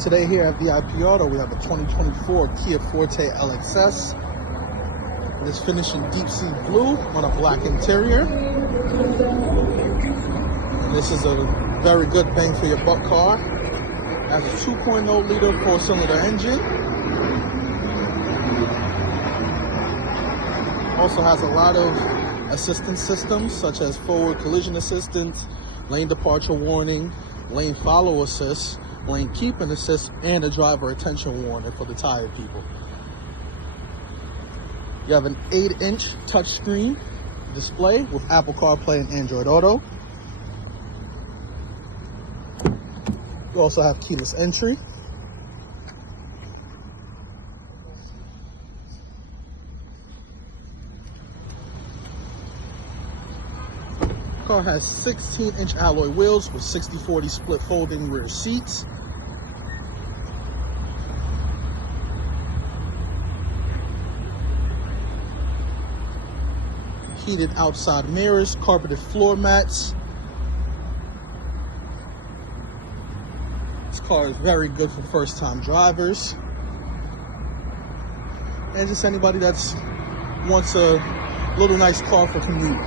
Today here at VIP Auto, we have a 2024 Kia Forte LXS. It is finished in deep sea blue on a black interior. And this is a very good bang for your buck car. It has a 2.0 liter 4-cylinder engine. Also has a lot of assistance systems such as forward collision assistance, lane departure warning, lane follow assist, lane keeping assist, and a driver attention warning for the tired people. You have an 8-inch touchscreen display with Apple CarPlay and Android Auto. You also have keyless entry. The car has 16-inch alloy wheels with 60/40 split folding rear seats. Heated outside mirrors, carpeted floor mats. This car is very good for first-time drivers and just anybody that wants a little nice car for commute.